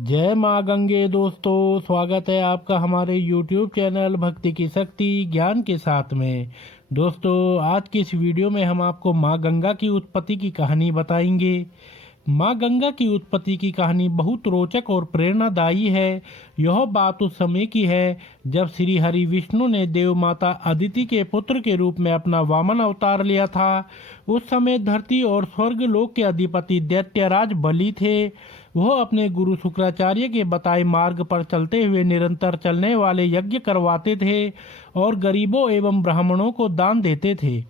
जय माँ गंगे दोस्तों, स्वागत है आपका हमारे YouTube चैनल भक्ति की शक्ति ज्ञान के साथ में। दोस्तों, आज की इस वीडियो में हम आपको माँ गंगा की उत्पत्ति की कहानी बताएंगे। माँ गंगा की उत्पत्ति की कहानी बहुत रोचक और प्रेरणादायी है। यह बात उस समय की है जब श्री हरि विष्णु ने देव माता अदिति के पुत्र के रूप में अपना वामन अवतार लिया था। उस समय धरती और स्वर्ग लोक के अधिपति दैत्यराज बलि थे। वह अपने गुरु शुक्राचार्य के बताए मार्ग पर चलते हुए निरंतर चलने वाले यज्ञ करवाते थे और गरीबों एवं ब्राह्मणों को दान देते थे।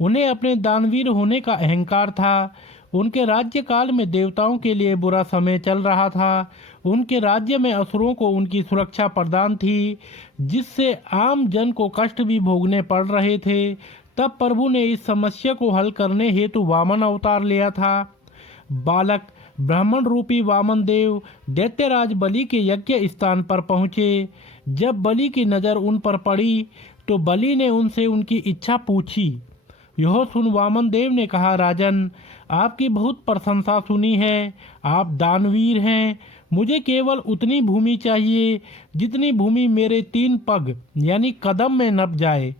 उन्हें अपने दानवीर होने का अहंकार था। उनके राज्य काल में देवताओं के लिए बुरा समय चल रहा था। उनके राज्य में असुरों को उनकी सुरक्षा प्रदान थी, जिससे आम जन को कष्ट भी भोगने पड़ रहे थे। तब प्रभु ने इस समस्या को हल करने हेतु वामन अवतार लिया था। बालक ब्राह्मण रूपी वामन देव दैत्यराज बलि के यज्ञ स्थान पर पहुँचे। जब बलि की नज़र उन पर पड़ी तो बलि ने उनसे उनकी इच्छा पूछी। यह सुन वामन देव ने कहा, राजन, आपकी बहुत प्रशंसा सुनी है। आप दानवीर हैं। मुझे केवल उतनी भूमि चाहिए जितनी भूमि मेरे 3 पग यानी कदम में नप जाए।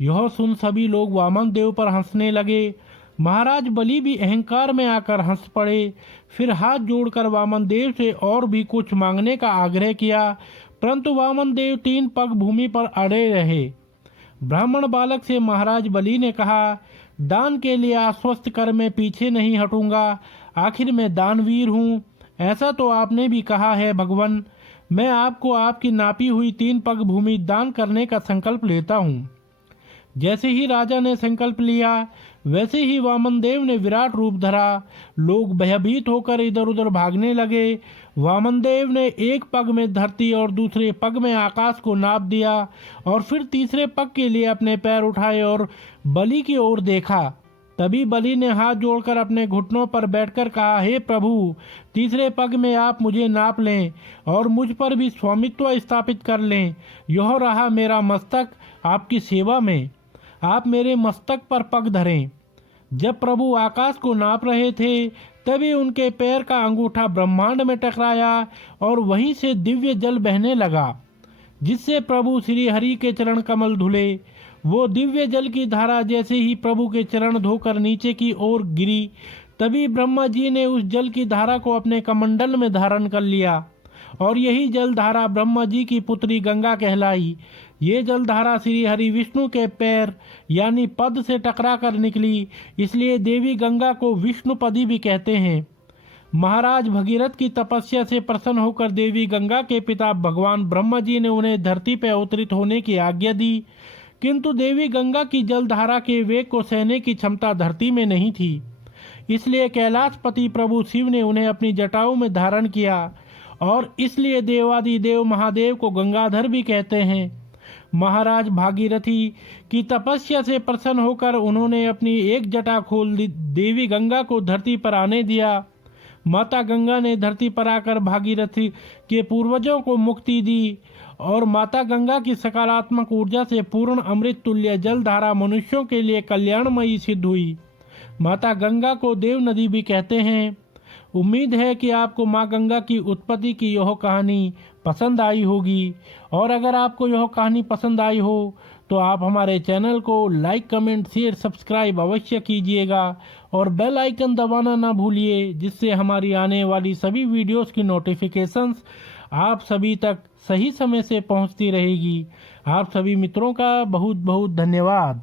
यह सुन सभी लोग वामन देव पर हंसने लगे। महाराज बलि भी अहंकार में आकर हंस पड़े। फिर हाथ जोड़कर वामन देव से और भी कुछ मांगने का आग्रह किया, परंतु वामन देव 3 पग भूमि पर अड़े रहे। ब्राह्मण बालक से महाराज बलि ने कहा, दान के लिए आश्वस्त कर मैं पीछे नहीं हटूंगा। आखिर मैं दानवीर हूँ। ऐसा तो आपने भी कहा है भगवान। मैं आपको आपकी नापी हुई 3 पग भूमि दान करने का संकल्प लेता हूँ। जैसे ही राजा ने संकल्प लिया, वैसे ही वामन देव ने विराट रूप धरा। लोग भयभीत होकर इधर उधर भागने लगे। वामन देव ने एक पग में धरती और दूसरे पग में आकाश को नाप दिया और फिर तीसरे पग के लिए अपने पैर उठाए और बलि की ओर देखा। तभी बलि ने हाथ जोड़कर अपने घुटनों पर बैठकर कहा, हे प्रभु, तीसरे पग में आप मुझे नाप लें और मुझ पर भी स्वामित्व स्थापित कर लें। यह रहा मेरा मस्तक आपकी सेवा में। आप मेरे मस्तक पर पग धरें। जब प्रभु आकाश को नाप रहे थे, तभी उनके पैर का अंगूठा ब्रह्मांड में टकराया और वहीं से दिव्य जल बहने लगा, जिससे प्रभु श्री हरि के चरण कमल धुले। वो दिव्य जल की धारा जैसे ही प्रभु के चरण धोकर नीचे की ओर गिरी, तभी ब्रह्मा जी ने उस जल की धारा को अपने कमंडल में धारण कर लिया और यही जल धारा ब्रह्मा जी की पुत्री गंगा कहलाई। ये जल धारा श्री हरि विष्णु के पैर यानी पद से टकरा कर निकली, इसलिए देवी गंगा को विष्णुपदी भी कहते हैं। महाराज भगीरथ की तपस्या से प्रसन्न होकर देवी गंगा के पिता भगवान ब्रह्मा जी ने उन्हें धरती पर अवतरित होने की आज्ञा दी, किंतु देवी गंगा की जलधारा के वेग को सहने की क्षमता धरती में नहीं थी। इसलिए कैलाशपति प्रभु शिव ने उन्हें अपनी जटाओं में धारण किया और इसलिए देवादिदेव महादेव को गंगाधर भी कहते हैं। महाराज भागीरथी की तपस्या से प्रसन्न होकर उन्होंने अपनी एक जटा खोल देवी गंगा को धरती पर आने दिया। माता गंगा ने धरती पर आकर भागीरथी के पूर्वजों को मुक्ति दी और माता गंगा की सकारात्मक ऊर्जा से पूर्ण अमृत तुल्य जलधारा मनुष्यों के लिए कल्याणमयी सिद्ध हुई। माता गंगा को देव नदी भी कहते हैं। उम्मीद है कि आपको माँ गंगा की उत्पत्ति की यह कहानी पसंद आई होगी, और अगर आपको यह कहानी पसंद आई हो तो आप हमारे चैनल को लाइक, कमेंट, शेयर, सब्सक्राइब अवश्य कीजिएगा और बेल आइकन दबाना ना भूलिए, जिससे हमारी आने वाली सभी वीडियोस की नोटिफिकेशंस आप सभी तक सही समय से पहुंचती रहेगी। आप सभी मित्रों का बहुत बहुत धन्यवाद।